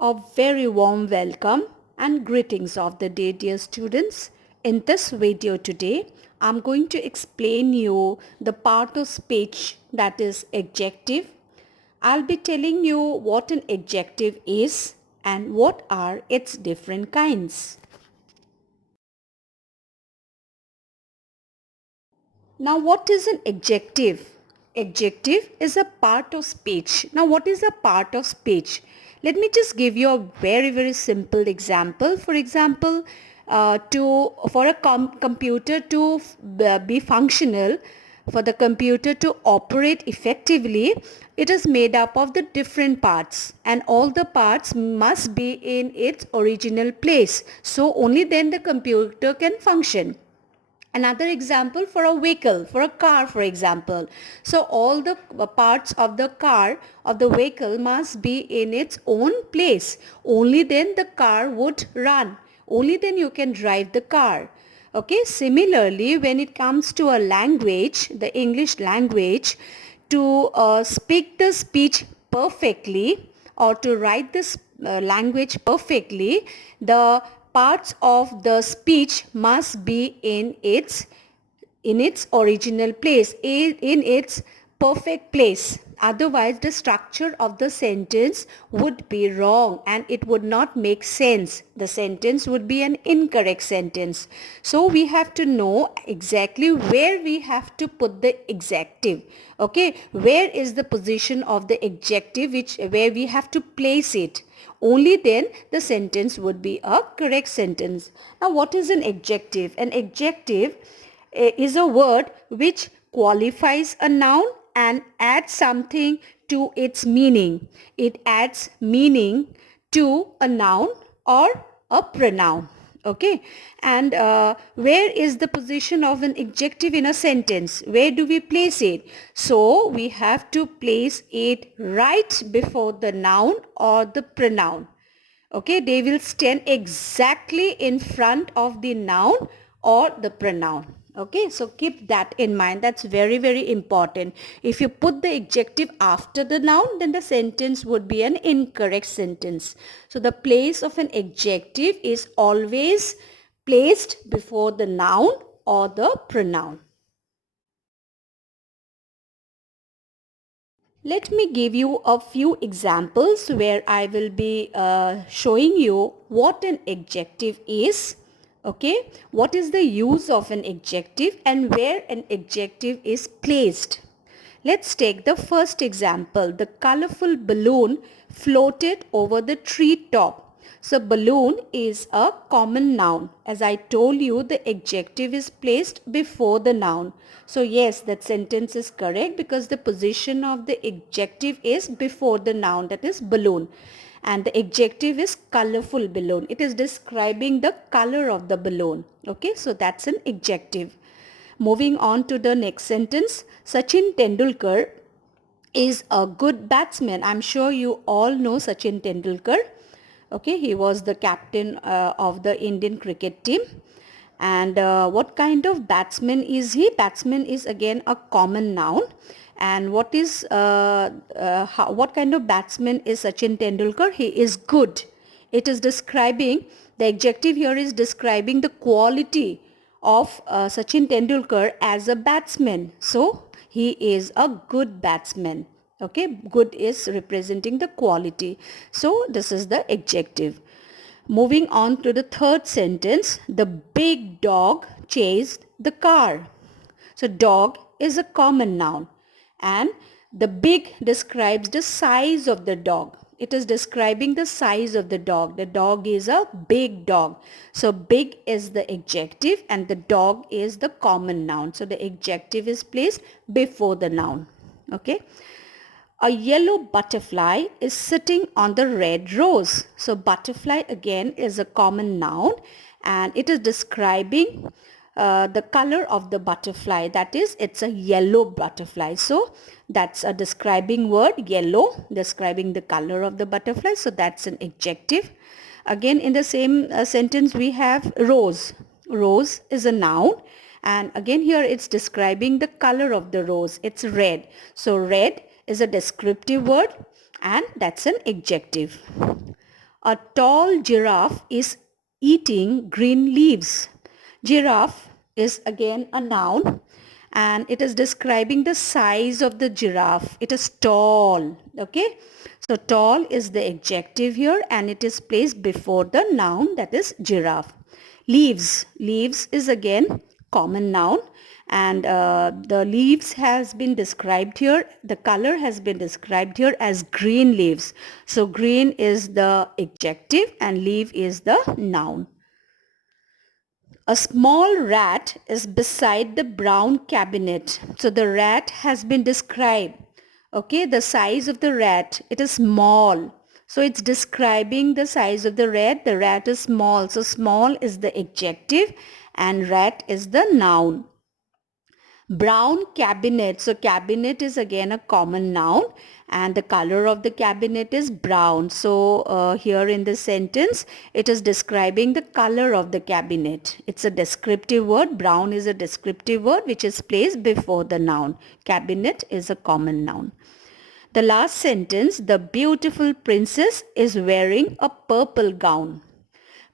A very warm welcome and greetings of the day, dear students. In this video today, I'm going to explain you the part of speech that is adjective. I'll be telling you what an adjective is and what are its different kinds. Now, what is an adjective? Adjective is a part of speech. Now, what is a part of speech? Let me just give you a very simple example. For example, for a computer to be functional, for the computer to operate effectively, it is made up of the different parts, and all the parts must be in its original place. So only then the computer can function. Another example, for a vehicle, for a car, for example. So all the parts of the car, of the vehicle, must be in its own place. Only then the car would run. Only then you can drive the car. Okay, similarly, when it comes to a language, the English language, to speak the speech perfectly, or to write this language perfectly, the parts of the speech must be in its original place, in its perfect place. Otherwise, the structure of the sentence would be wrong and it would not make sense. The sentence would be an incorrect sentence. So we have to know exactly where we have to put the adjective. Okay, where is the position of the adjective, where we have to place it. Only then the sentence would be a correct sentence. Now, what is an adjective? An adjective is a word which qualifies a noun and adds something to its meaning. It adds meaning to a noun or a pronoun. Okay, and where is the position of an adjective in a sentence? Where do we place it? So we have to place it right before the noun or the pronoun. Okay, they will stand exactly in front of the noun or the pronoun. Okay, so keep that in mind. That's very important. If you put the adjective after the noun, then the sentence would be an incorrect sentence. So the place of an adjective is always placed before the noun or the pronoun. Let me give you a few examples where I will be showing you what an adjective is. Okay, what is the use of an adjective and where an adjective is placed. Let's take the first example. The colorful balloon floated over the tree top. So balloon is a common noun. As I told you, the adjective is placed before the noun. So yes, that sentence is correct because the position of the adjective is before the noun, that is balloon. And the adjective is colorful balloon. It is describing the color of the balloon. Okay, so that's an adjective. Moving on to the next sentence. Sachin Tendulkar is a good batsman. I'm sure you all know Sachin Tendulkar. Okay, he was the captain of the Indian cricket team. And what kind of batsman is he? Batsman is again a common noun. And what kind of batsman is Sachin Tendulkar? He is good. It is describing, the adjective here is describing the quality of Sachin Tendulkar as a batsman. So he is a good batsman. Okay, good is representing the quality. So this is the adjective. Moving on to the third sentence, the big dog chased the car. So dog is a common noun and the big describes the size of the dog. It is describing the size of the dog. The dog is a big dog. So big is the adjective and the dog is the common noun. So the adjective is placed before the noun. Okay. A yellow butterfly is sitting on the red rose. So butterfly again is a common noun and it is describing the color of the butterfly. That is, it's a yellow butterfly. So that's a describing word, yellow, describing the color of the butterfly. So that's an adjective. Again, in the same sentence, we have rose. Rose is a noun. And again here it's describing the color of the rose. It's red. So red is a descriptive word and that's an adjective. A tall giraffe is eating green leaves. Giraffe is again a noun and it is describing the size of the giraffe. It is tall. Okay. So tall is the adjective here and it is placed before the noun, that is giraffe. Leaves. Leaves is again common noun and the leaves has been described here. The color has been described here as green leaves. So green is the adjective and leaf is the noun. A small rat is beside the brown cabinet. So the rat has been described. Okay, the size of the rat, it is small. So it's describing the size of the rat. The rat is small. So small is the adjective and rat is the noun. Brown cabinet. So cabinet is again a common noun and the color of the cabinet is brown. So here in this sentence, it is describing the color of the cabinet. It's a descriptive word. Brown is a descriptive word which is placed before the noun. Cabinet is a common noun. The last sentence, the beautiful princess is wearing a purple gown.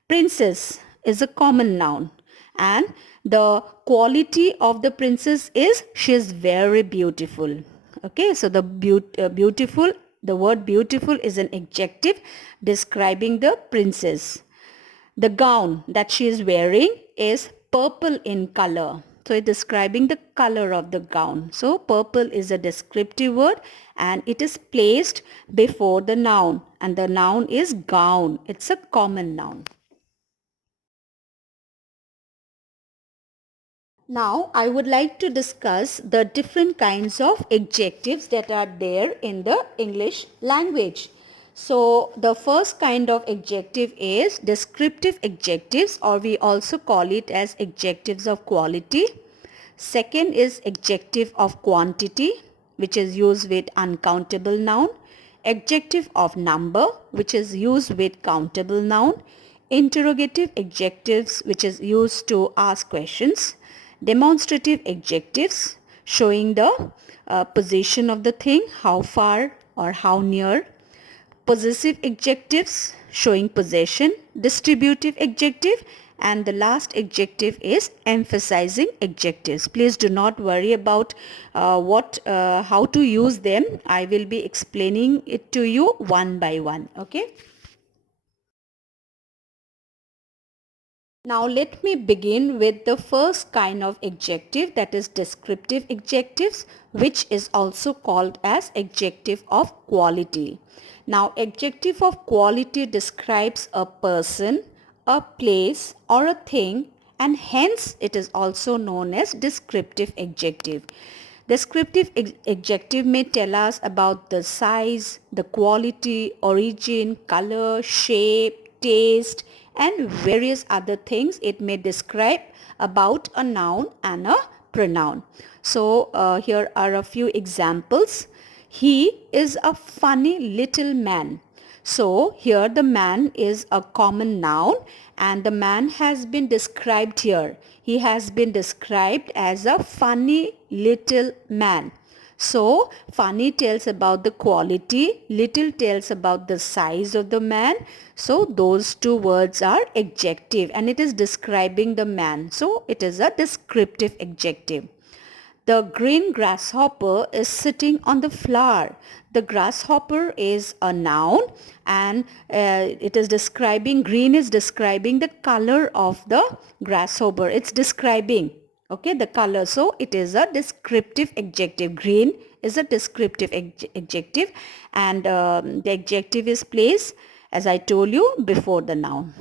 Princess is a common noun and the quality of the princess is she is very beautiful. Okay, so the beautiful, the word beautiful is an adjective describing the princess. The gown that she is wearing is purple in color. So it's describing the color of the gown. So purple is a descriptive word and it is placed before the noun and the noun is gown. It's a common noun. Now, I would like to discuss the different kinds of adjectives that are there in the English language. So, the first kind of adjective is descriptive adjectives or we also call it as adjectives of quality. Second is adjective of quantity which is used with uncountable noun. Adjective of number which is used with countable noun. Interrogative adjectives which is used to ask questions. Demonstrative adjectives showing the position of the thing, how far or how near. Possessive adjectives showing possession. Distributive adjective and the last adjective is emphasizing adjectives. Please do not worry about how to use them. I will be explaining it to you one by one. Okay. Now let me begin with the first kind of adjective, that is descriptive adjectives, which is also called as adjective of quality. Now adjective of quality describes a person, a place or a thing and hence it is also known as descriptive adjective. Descriptive adjective may tell us about the size, the quality, origin, color, shape, taste and various other things. It may describe about a noun and a pronoun. So here are a few examples. He is a funny little man. So here the man is a common noun and the man has been described here. He has been described as a funny little man. So funny tells about the quality, little tells about the size of the man. So those two words are adjective and it is describing the man. So it is a descriptive adjective. The green grasshopper is sitting on the flower. The grasshopper is a noun and it is describing, green is describing the color of the grasshopper. It's describing, okay, the color. So it is a descriptive adjective. Green is a descriptive adjective and the adjective is placed, as I told you, before the noun.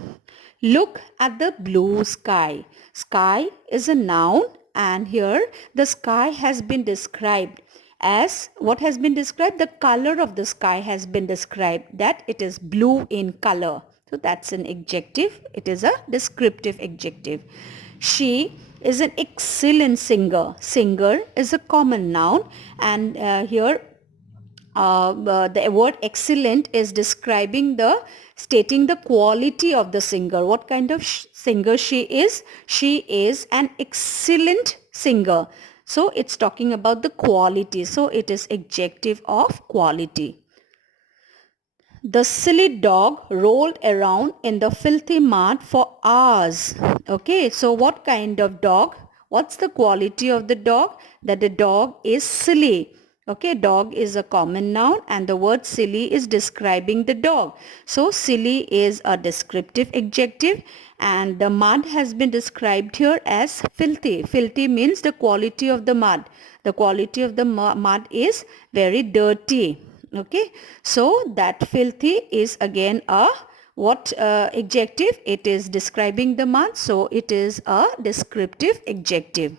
Look at the blue sky. Sky is a noun and here the sky has been described as, what has been described? The color of the sky has been described, that it is blue in color. So that's an adjective. It is a descriptive adjective. She is an excellent singer. Singer is a common noun and here the word excellent is describing the, stating the quality of the singer. What kind of singer she is? She is an excellent singer. So it's talking about the quality. So it is adjective of quality. The silly dog rolled around in the filthy mud for hours. Okay, so what kind of dog? What's the quality of the dog? That the dog is silly. Okay, dog is a common noun and the word silly is describing the dog. So silly is a descriptive adjective and the mud has been described here as filthy. Filthy means the quality of the mud. The quality of the mud is very dirty. Okay, so that filthy is again a what adjective? It is describing the mud, so it is a descriptive adjective.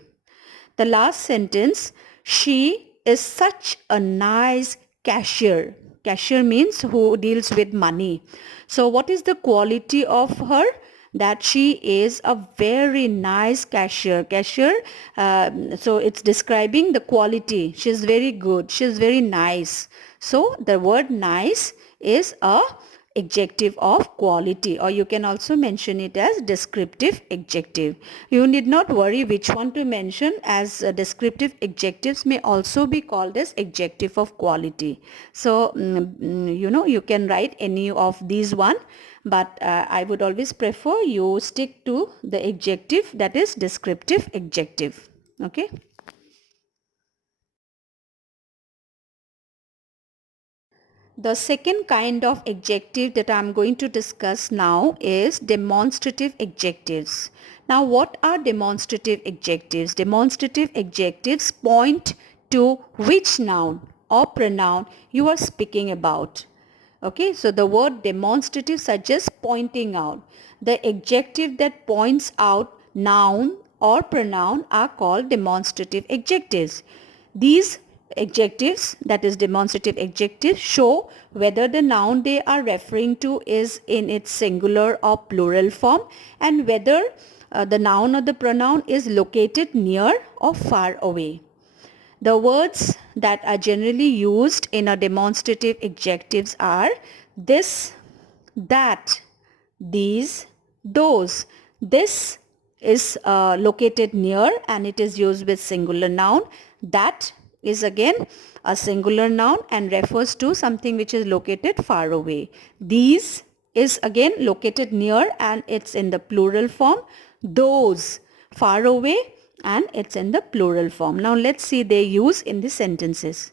The last sentence, she is such a nice cashier. Cashier means who deals with money. So what is the quality of her? That she is a very nice cashier. Cashier, so it's describing the quality. She's very good. She's very nice. So the word nice is a adjective of quality, or you can also mention it as descriptive adjective. You need not worry which one to mention, as descriptive adjectives may also be called as adjective of quality. So you can write any of these one, but I would always prefer you stick to the adjective, that is descriptive adjective. Okay. The second kind of adjective that I'm going to discuss now is demonstrative adjectives. Now, what are demonstrative adjectives? Demonstrative adjectives point to which noun or pronoun you are speaking about. Okay, so the word demonstrative suggests pointing out. The adjective that points out noun or pronoun are called demonstrative adjectives. These adjectives, that is demonstrative adjectives, show whether the noun they are referring to is in its singular or plural form and whether the noun or the pronoun is located near or far away. The words that are generally used in a demonstrative adjectives are this, that, these, those. This is located near and it is used with singular noun. That is again a singular noun and refers to something which is located far away. These is again located near and it's in the plural form. Those, far away, and it's in the plural form. Now let's see their use in the sentences.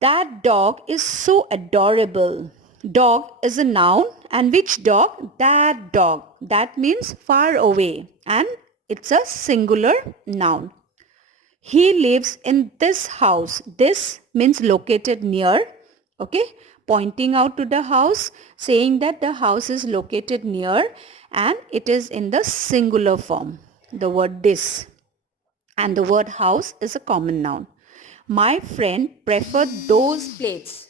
That dog is so adorable. Dog is a noun, and which dog? That dog. That means far away and it's a singular noun. He lives in this house. This means located near. Okay, pointing out to the house, saying that the house is located near and it is in the singular form. The word this. And the word house is a common noun. My friend preferred those plates.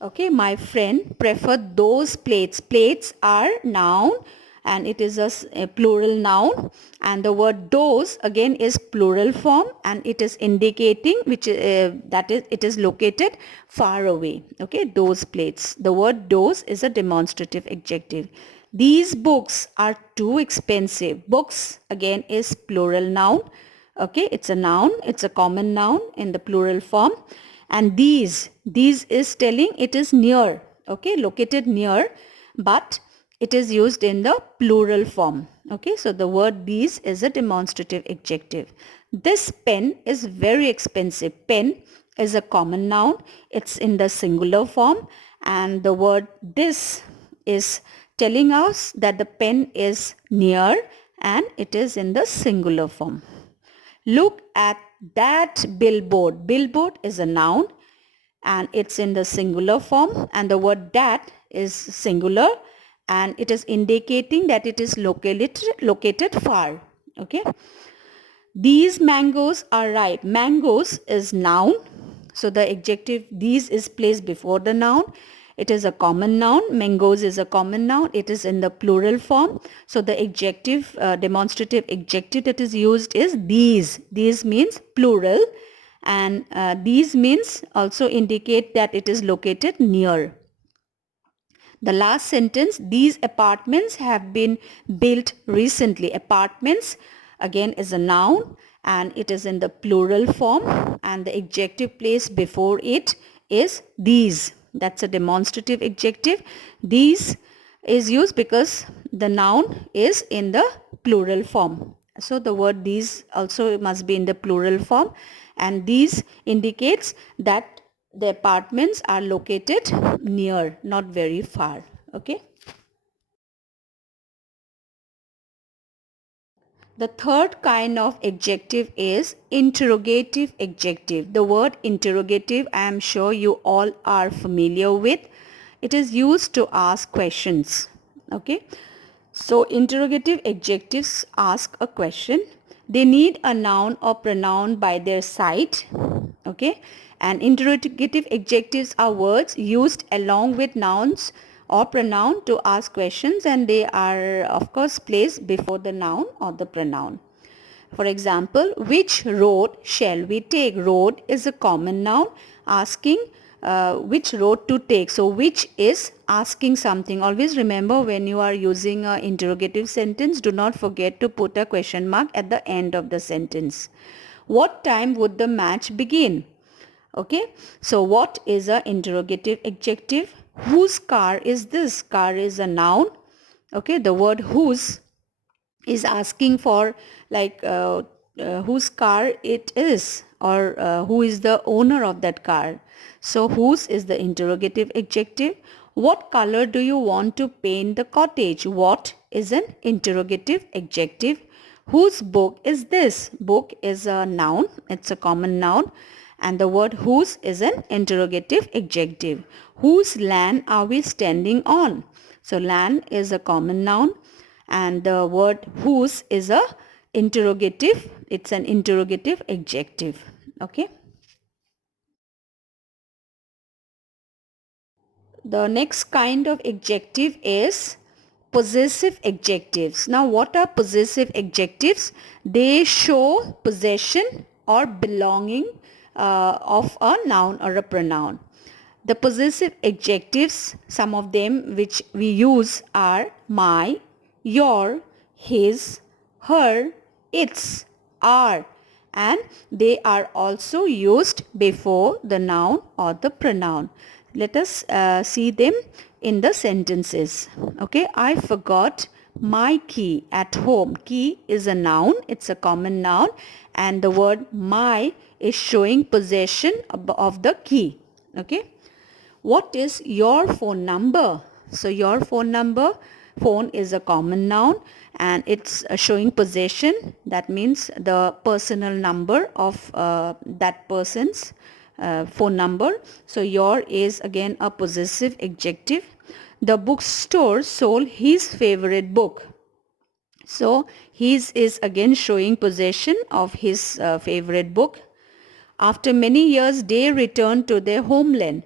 Okay, my friend preferred those plates. Plates are noun and it is a plural noun, and the word those again is plural form and it is indicating which that is it is located far away. Okay, those plates. The word those is a demonstrative adjective. These books are too expensive. Books again is plural noun. Okay, it's a noun, it's a common noun in the plural form. And these is telling it is near. Okay, located near, but it is used in the plural form. Okay, so the word these is a demonstrative adjective. This pen is very expensive. Pen is a common noun. It's in the singular form, and the word this is telling us that the pen is near and it is in the singular form. Look at that billboard. Billboard is a noun and it's in the singular form, and the word that is singular and it is indicating that it is located far. Okay. These mangoes are ripe. Mangoes is noun. So the adjective these is placed before the noun. It is a common noun. Mangoes is a common noun. It is in the plural form. So the adjective, demonstrative adjective that is used is these. These means plural, and these means also indicate that it is located near. The last sentence, these apartments have been built recently. Apartments again is a noun and it is in the plural form, and the adjective placed before it is these. That's a demonstrative adjective. These is used because the noun is in the plural form. So the word these also must be in the plural form, and these indicates that the apartments are located near, not very far. Okay. The third kind of adjective is interrogative adjective. The word interrogative, I am sure you all are familiar with. It is used to ask questions. Okay. So interrogative adjectives ask a question. They need a noun or pronoun by their side. Okay. And interrogative adjectives are words used along with nouns or pronoun to ask questions, and they are of course placed before the noun or the pronoun. For example, which road shall we take? Road is a common noun asking which road to take. So which is asking something. Always remember, when you are using an interrogative sentence, do not forget to put a question mark at the end of the sentence. What time would the match begin? Okay, so what is an interrogative adjective? Whose car is this? Car is a noun. Okay, the word whose is asking for like whose car it is, or who is the owner of that car. So whose is the interrogative adjective. What color do you want to paint the cottage? What is an interrogative adjective. Whose book is this? Book is a noun, it's a common noun, and the word whose is an interrogative adjective. Whose land are we standing on? So land is a common noun, and the word whose is a interrogative, it's an interrogative adjective. Okay. The next kind of adjective is possessive adjectives. Now what are possessive adjectives? They show possession or belonging of a noun or a pronoun. The possessive adjectives, some of them which we use are my, your, his, her, its, our, and they are also used before the noun or the pronoun. Let us see them in the sentences. Okay, I forgot my key at home. Key is a noun, it's a common noun, and the word my is showing possession of the key. Okay. What is your phone number? So your phone number, phone is a common noun and it's showing possession. That means the personal number of that person's phone number. So your is again a possessive adjective. The bookstore sold his favorite book. So his is again showing possession of his favorite book. After many years, they returned to their homeland.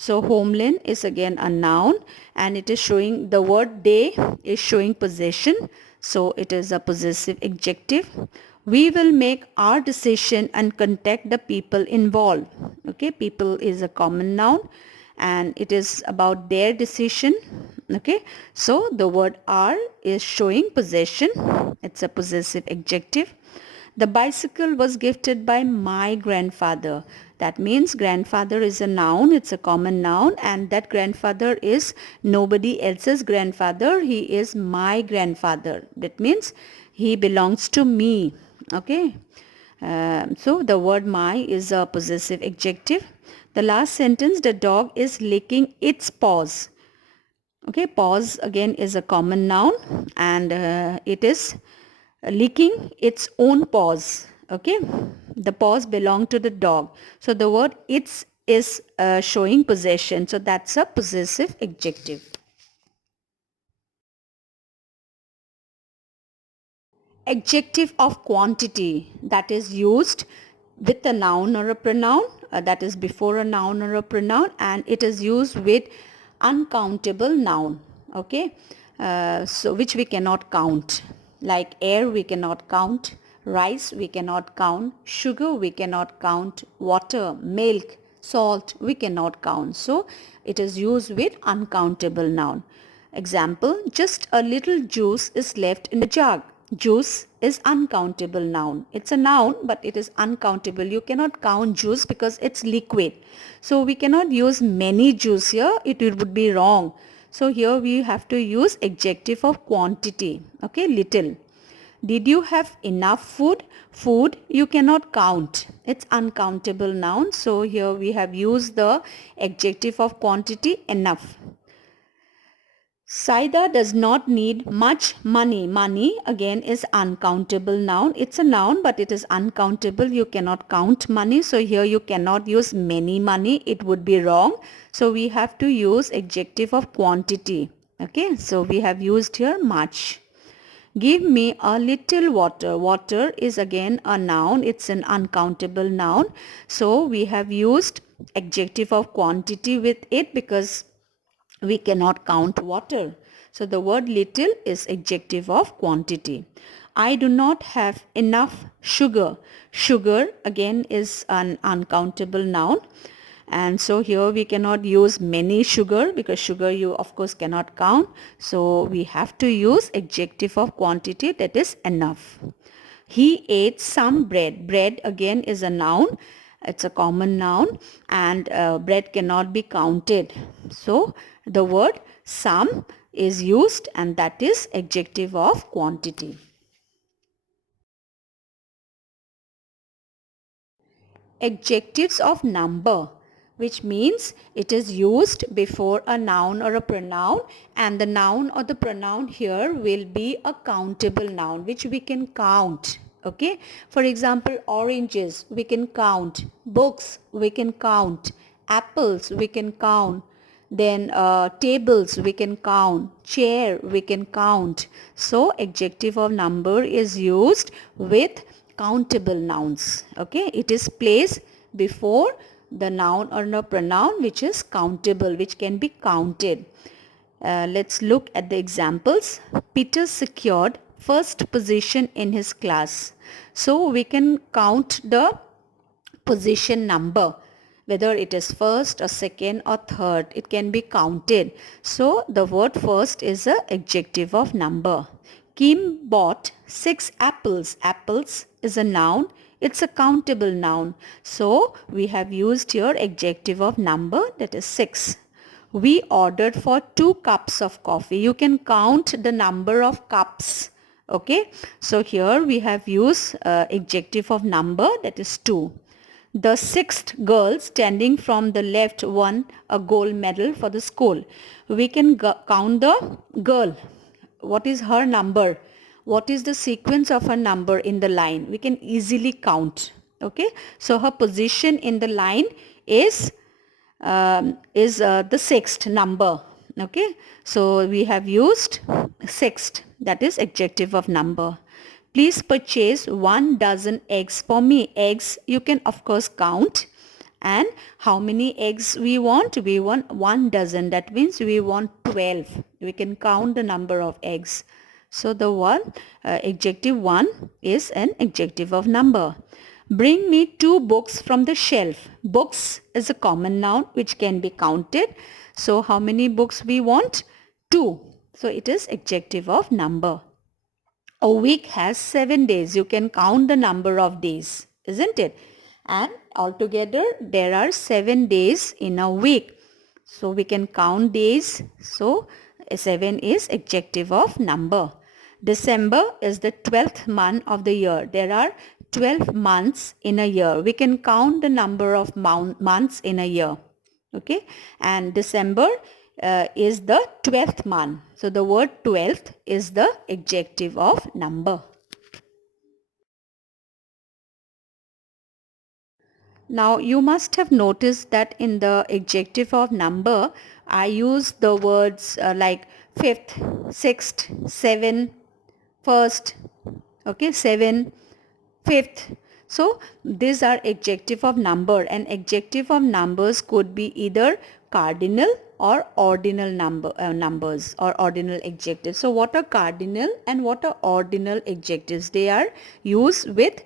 So homeland is again a noun and it is showing, the word they is showing possession. So it is a possessive adjective. We will make our decision and contact the people involved. Okay, people is a common noun and it is about their decision. Okay, so the word are is showing possession. It's a possessive adjective. The bicycle was gifted by my grandfather. That means grandfather is a noun, it's a common noun, and that grandfather is nobody else's grandfather. He is my grandfather. That means he belongs to me. Okay. So the word my is a possessive adjective. The last sentence, the dog is licking its paws. Okay, paws again is a common noun and it is licking its own paws. Okay, the paws belong to the dog. So the word its is showing possession. So that's a possessive adjective. Adjective of quantity, that is used with a noun or a pronoun, that is before a noun or a pronoun, and it is used with uncountable noun. Okay, so which we cannot count, like air we cannot count, rice we cannot count, sugar we cannot count, water, milk, salt we cannot count. So it is used with uncountable noun. Example, just a little juice is left in the jug. Juice is uncountable noun. It's a noun, but it is uncountable. You cannot count juice because it's liquid. So we cannot use many juice here. It would be wrong. So here we have to use adjective of quantity. Okay, little. Did you have enough food? Food you cannot count. It's uncountable noun. So here we have used the adjective of quantity, enough. Saida does not need much money. Money again is uncountable noun. It's a noun, but it is uncountable. You cannot count money. So here you cannot use many money. It would be wrong. So we have to use adjective of quantity. Okay. So we have used here much. Give me a little water. Water is again a noun. It's an uncountable noun. So we have used adjective of quantity with it because we cannot count water. So the word little is adjective of quantity. I do not have enough sugar. Sugar again is an uncountable noun. And so here we cannot use many sugar because sugar you of course cannot count. So we have to use adjective of quantity, that is enough. He ate some bread. Bread again is a noun. It's a common noun and bread cannot be counted. So the word some is used and that is adjective of quantity. Adjectives of number, which means it is used before a noun or a pronoun, and the noun or the pronoun here will be a countable noun which we can count. Okay, for example, oranges we can count, books we can count, apples we can count, then tables we can count, chair we can count. So adjective of number is used with countable nouns. Okay, it is placed before the noun or the pronoun which is countable, which can be counted. Let's look at the examples. Peter secured first position in his class. So we can count the position number, whether it is first or second or third, it can be counted. So the word first is a adjective of number. Kim bought 6 apples. Apples is a noun. It's a countable noun. So we have used here adjective of number, that is 6. We ordered for 2 cups of coffee. You can count the number of cups. Okay. So here we have used adjective of number, that is 2. The 6th girl standing from the left won a gold medal for the school. We can count the girl. What is her number? What is the sequence of her number in the line? We can easily count. Okay. So her position in the line is the 6th number. Okay. So we have used 6th. That is adjective of number. Please purchase 1 dozen eggs for me. Eggs you can of course count. And how many eggs we want? We want 1 dozen. That means we want 12. We can count the number of eggs. So the one adjective 1 is an adjective of number. Bring me 2 books from the shelf. Books is a common noun which can be counted. So how many books we want? 2. So it is adjective of number. A week has 7 days. You can count the number of days, isn't it? And altogether there are 7 days in a week. So we can count days. So 7 is adjective of number. December is the 12th month of the year. There are 12 months in a year. We can count the number of months in a year. Okay. And December is the 12th month. So the word 12th is the adjective of number. Now you must have noticed that in the adjective of number, I use the words like 5th, 6th, 7, 1st, okay, 7, 5th. So these are adjective of number, and adjective of numbers could be either cardinal or ordinal numbers or ordinal adjectives. So what are cardinal and what are ordinal adjectives? They are used with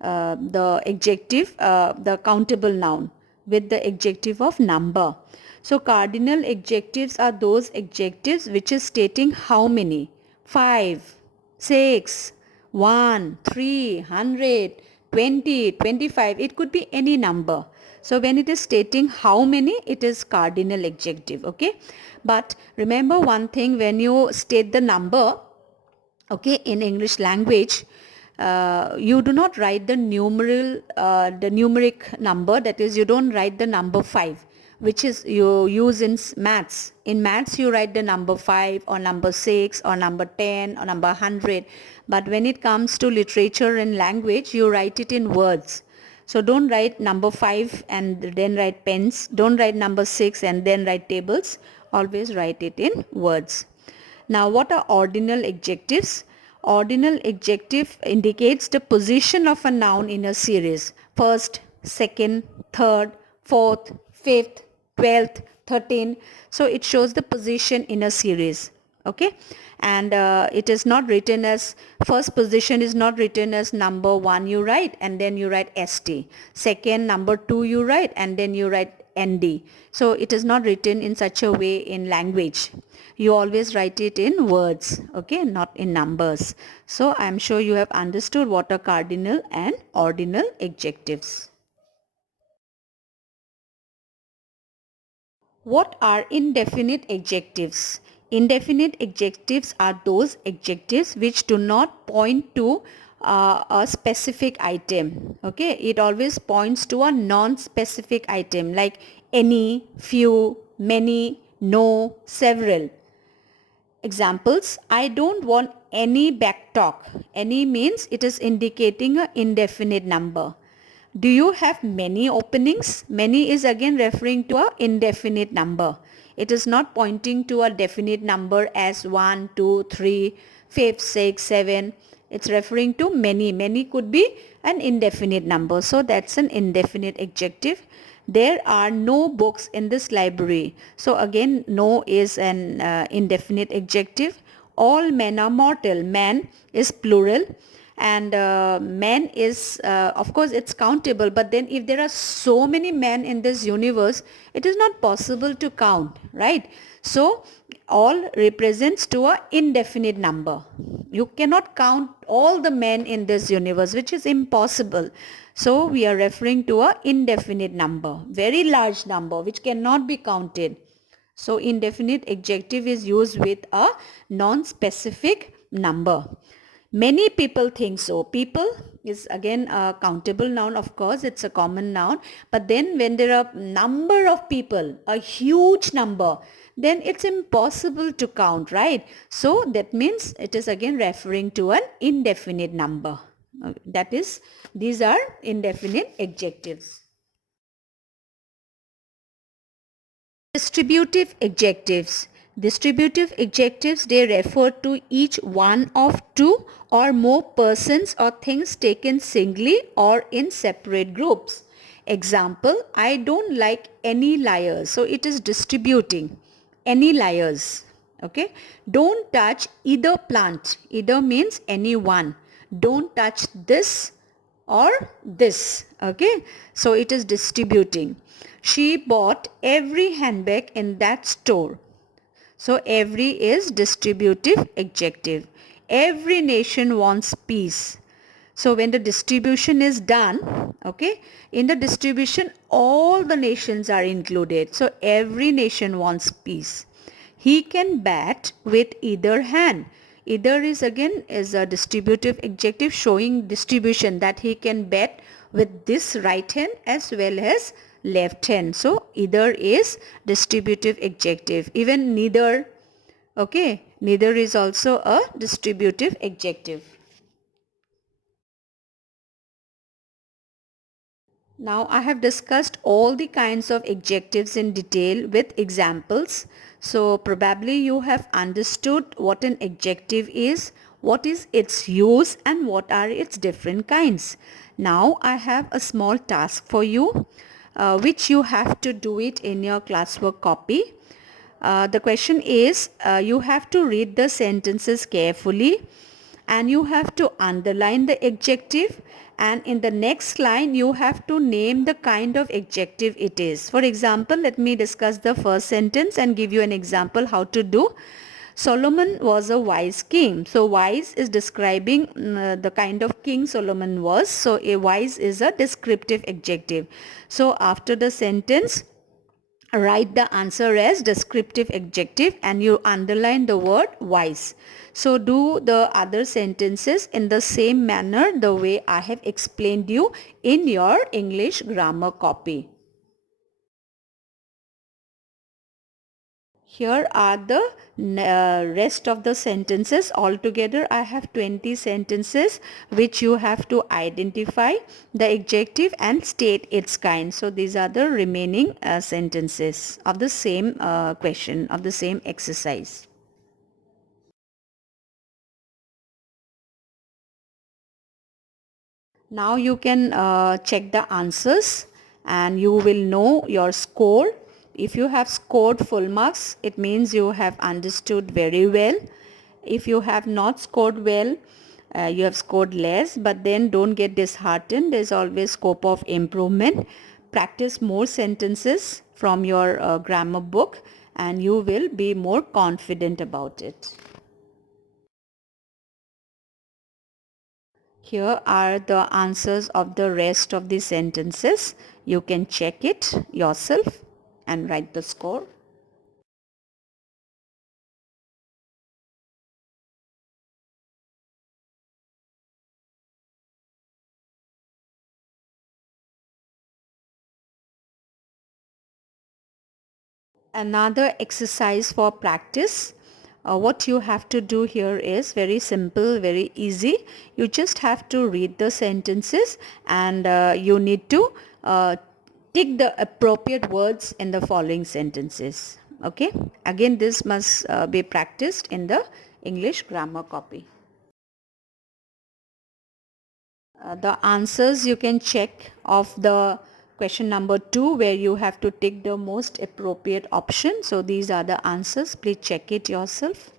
the adjective, the countable noun with the adjective of number. So cardinal adjectives are those adjectives which is stating how many. 5, 6, 1, 3, 100, 20, 25. It could be any number. So when it is stating how many, it is cardinal adjective. Okay. But remember one thing, when you state the number, okay, in English language, you do not write the numeric number. That is, you don't write the number 5, which is you use in maths. In maths, you write the number 5 or number 6 or number 10 or number 100. But when it comes to literature and language, you write it in words. So don't write number 5 and then write pens. Don't write number 6 and then write tables. Always write it in words. Now, what are ordinal adjectives? Ordinal adjective indicates the position of a noun in a series. First, second, third, fourth, fifth, 12th, 13th. So it shows the position in a series. Okay. And it is not written as, first position is not written as number 1 you write and then you write ST. Second, number 2 you write and then you write ND. So it is not written in such a way in language. You always write it in words, okay, not in numbers. So I am sure you have understood what are cardinal and ordinal adjectives. What are indefinite adjectives? Indefinite adjectives are those adjectives which do not point to a specific item. Okay, it always points to a non-specific item like any, few, many, no, several. Examples: I don't want any back talk. Any means it is indicating an indefinite number. Do you have many openings? Many is again referring to an indefinite number. It is not pointing to a definite number as 1, 2, 3, 5, 6, 7. It's referring to many. Many could be an indefinite number. So that's an indefinite adjective. There are no books in this library. So again, no is an indefinite adjective. All men are mortal. Man is plural. And men is, of course, it's countable. But then if there are so many men in this universe, it is not possible to count, right? So all represents to a indefinite number. You cannot count all the men in this universe, which is impossible. So we are referring to a indefinite number, very large number, which cannot be counted. So indefinite adjective is used with a non-specific number. Many people think so. People is again a countable noun, of course, it's a common noun. But then when there are number of people, a huge number, then it's impossible to count, right? So that means it is again referring to an indefinite number. That is, these are indefinite adjectives. Distributive adjectives. Distributive adjectives, they refer to each one of two or more persons or things taken singly or in separate groups. Example, I don't like any liars. So it is distributing any liars. Okay. Don't touch either plant. Either means any one. Don't touch this or this. Okay. So it is distributing. She bought every handbag in that store. So every is distributive adjective. Every nation wants peace. So when the distribution is done, okay, in the distribution all the nations are included. So every nation wants peace. He can bat with either hand. Either is again is a distributive adjective showing distribution, that he can bat with this right hand as well as left hand. So either is distributive adjective. Even neither, okay, neither is also a distributive adjective. Now I have discussed all the kinds of adjectives in detail with examples. So probably you have understood what an adjective is, what is its use and what are its different kinds. Now I have a small task for you, which you have to do it in your classwork copy. The question is, you have to read the sentences carefully and you have to underline the adjective, and in the next line you have to name the kind of adjective it is. For example, let me discuss the first sentence and give you an example how to do. Solomon was a wise king. So wise is describing the kind of king Solomon was. So a wise is a descriptive adjective. So after the sentence, write the answer as descriptive adjective and you underline the word wise. So do the other sentences in the same manner the way I have explained you in your English grammar copy. Here are the rest of the sentences. Altogether I have 20 sentences which you have to identify the adjective and state its kind. So these are the remaining sentences of the same question, of the same exercise. Now you can check the answers and you will know your score. If you have scored full marks, it means you have understood very well. If you have not scored well, you have scored less, but then don't get disheartened. There's always scope of improvement. Practice more sentences from your grammar book and you will be more confident about it. Here are the answers of the rest of the sentences. You can check it yourself and write the score. Another exercise for practice. What you have to do here is very simple, very easy. You just have to read the sentences and you need to tick the appropriate words in the following sentences. Okay. Again, this must be practiced in the English grammar copy. The answers you can check of the question number 2 where you have to tick the most appropriate option. So these are the answers. Please check it yourself.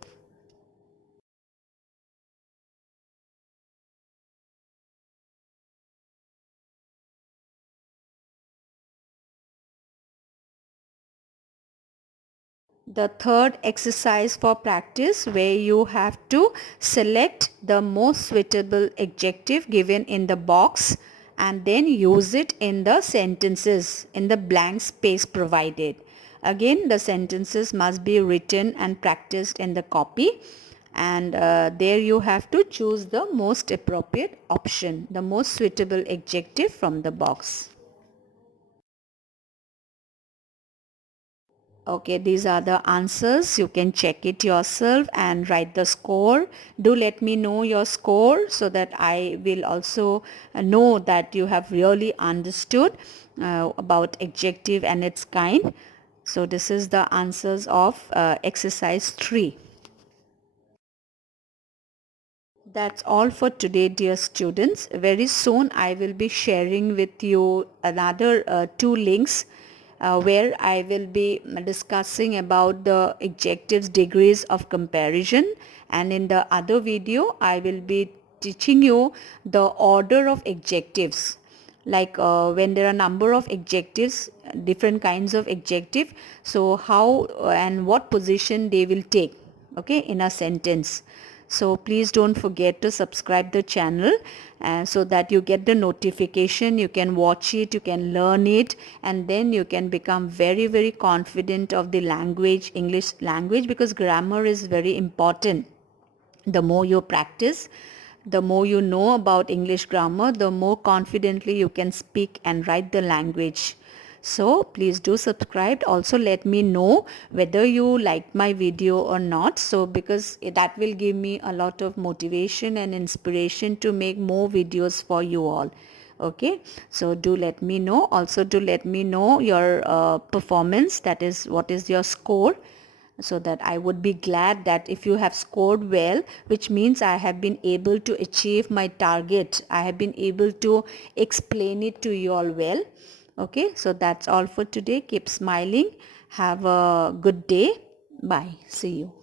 The third exercise for practice where you have to select the most suitable adjective given in the box and then use it in the sentences in the blank space provided. Again, the sentences must be written and practiced in the copy and there you have to choose the most appropriate option, the most suitable adjective from the box. Okay, these are the answers. You can check it yourself and write the score. Do let me know your score so that I will also know that you have really understood about adjective and its kind. So this is the answers of exercise 3. That's all for today, dear students. Very soon I will be sharing with you another 2 links where I will be discussing about the adjectives degrees of comparison, and in the other video I will be teaching you the order of adjectives, like when there are number of adjectives, different kinds of adjective, so how and what position they will take, okay, in a sentence. So please don't forget to subscribe the channel so that you get the notification, you can watch it, you can learn it, and then you can become very confident of the language, English language, because grammar is very important. The more you practice, the more you know about English grammar, the more confidently you can speak and write the language. So please do subscribe. Also let me know whether you like my video or not. So because that will give me a lot of motivation and inspiration to make more videos for you all. Okay, so do let me know. Also do let me know your performance, that is what is your score, so that I would be glad that if you have scored well, which means I have been able to achieve my target, I have been able to explain it to you all well. Okay, so that's all for today. Keep smiling. Have a good day. Bye. See you.